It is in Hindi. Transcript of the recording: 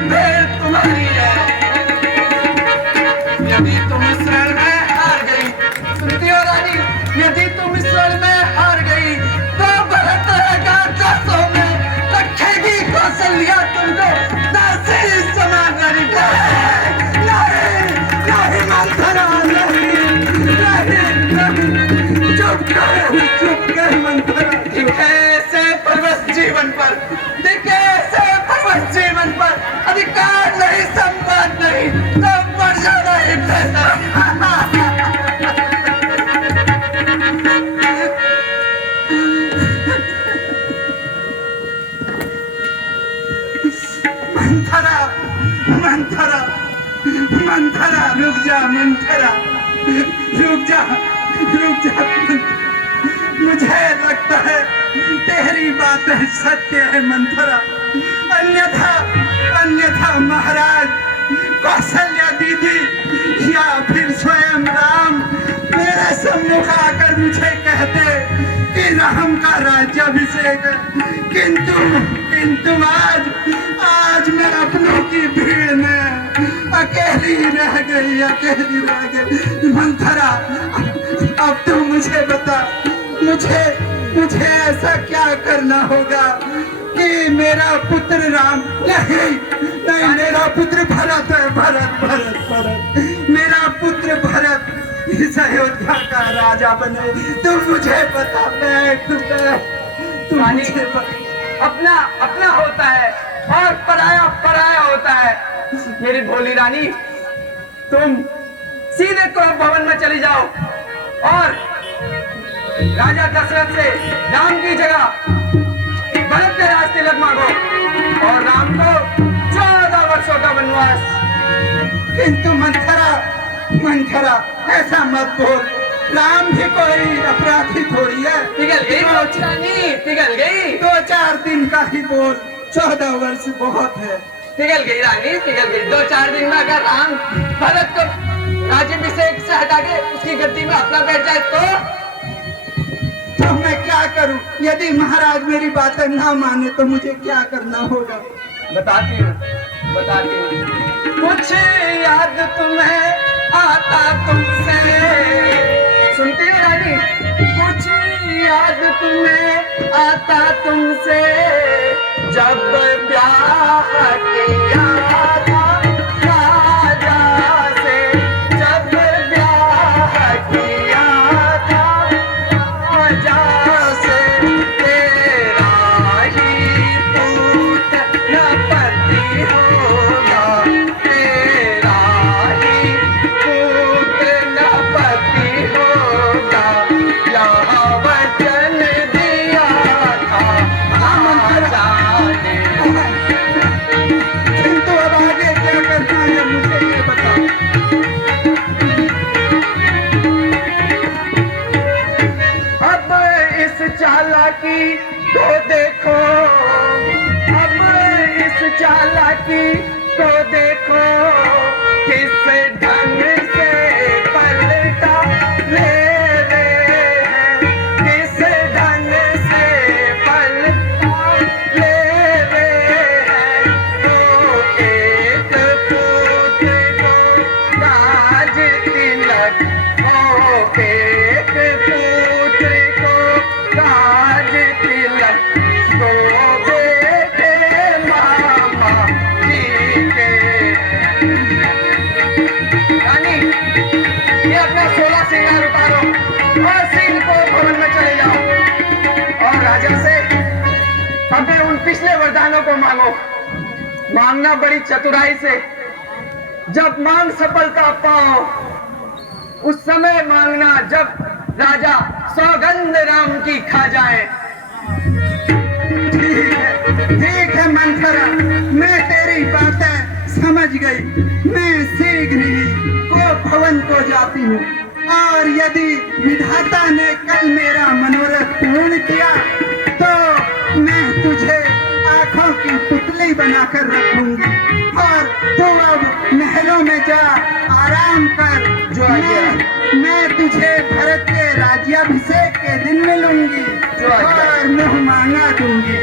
मुठभेड़ तुम्हारी है। यदि तुम इस रण में हार गई, सुनती हो रानी, यदि तुम इस रण में हार गई तो भरत रहेगा दासों में, रखेगी कौशल्या तुमको दासी समान रानी। नहीं नहीं मंथरा, नहीं, चुप कर मंथरा। कैसे परवश जीवन पर, कैसे परवश जीवन पर अधिकार नहीं, सम्मान नहीं, तब मर जाना ही बेहतर। मंथरा मंथरा मंथरा, रुक जा मंथरा, रुक जा रुक जा। मुझे लगता है तेरी बातें सत्य है मंथरा, अन्यथा अन्यथा महाराज कौशल्या दीदी या फिर स्वयं राम मेरे सम्मुख आकर मुझे कहते कि राम का राज्याभिषेक है। किंतु आज मैं अपनों की भीड़ में अकेली रह गई। मंथरा, अब तू मुझे बता, मुझे ऐसा क्या करना होगा कि मेरा पुत्र राम, नहीं मेरा पुत्र भरत है, भरत मेरा पुत्र भरत इस अयोध्या का राजा बने। तू मुझे बता, तू मुझे अपना अपना होता है और पराया पराया होता है। मेरी भोली रानी, तुम सीधे क्रोध भवन में चली जाओ और राजा दशरथ से राम की जगह भरत के रास्ते लग मांगो और राम को 14 वर्षों का वनवास। किंतु मंथरा ऐसा मत बोल, राम भी कोई अपराधी थोड़ी है। पिघल गई रानी, पिघल गई। 2-4 दिन का ही बोल, 14 वर्ष बहुत है। पिघल गई रानी, पिघल गई। 2-4 दिन में अगर राम भरत को राज्याभिषेक से हटा के उसकी गद्दी में अपना बैठ जाए तो मैं क्या करूं? यदि महाराज मेरी बातें ना माने तो मुझे क्या करना होगा? बताती हूँ। कुछ याद तुम्हें आता तुमसे, सुनती हो रानी? कुछ याद तुम्हें आता तुमसे, जब ब्याह किया था राजा से, जब ब्याह किया था राजा से, तेरा ही पुत्र पति होगा, तेरा ही पुत्र पति होगा, यह वचन दिया था राजा ने। किंतु अब आगे क्या करना है मुझे ये बताओ। अब इस चालाकी को देखो, अब इस चालाकी को देखो, किस ढंग से पलटा ले रहे हैं, किस ढंग से पलटा ले रहे हैं। तो एक पुत्र को ताज तिलक, ओ एक पुत्र को ताज तिलक, तो बेटे मामा जी के। रानी, ये अपना 16 श्रृंगार उतारो और सीधे को भवन में चले जाओ और राजा से अपने उन पिछले वरदानों को मांगो। मांगना बड़ी चतुराई से, जब मांग सफलता पाओ उस समय मांगना जब राजा सौगंध राम की खा जाए। ठीक है मंथरा, मैं तेरी बातें समझ गई। मैं शीघ्र ही को भवन को जाती हूँ और यदि विधाता ने कल मेरा मनोरथ पूर्ण किया तो मैं तुझे आंखों की पुतली बनाकर रखूंगी और तू अब महलों में जा आराम कर। जो मैं तुझे भरत के राज्याभिषेक के दिन मिलूंगी जो और मुँह मांगा दूंगी।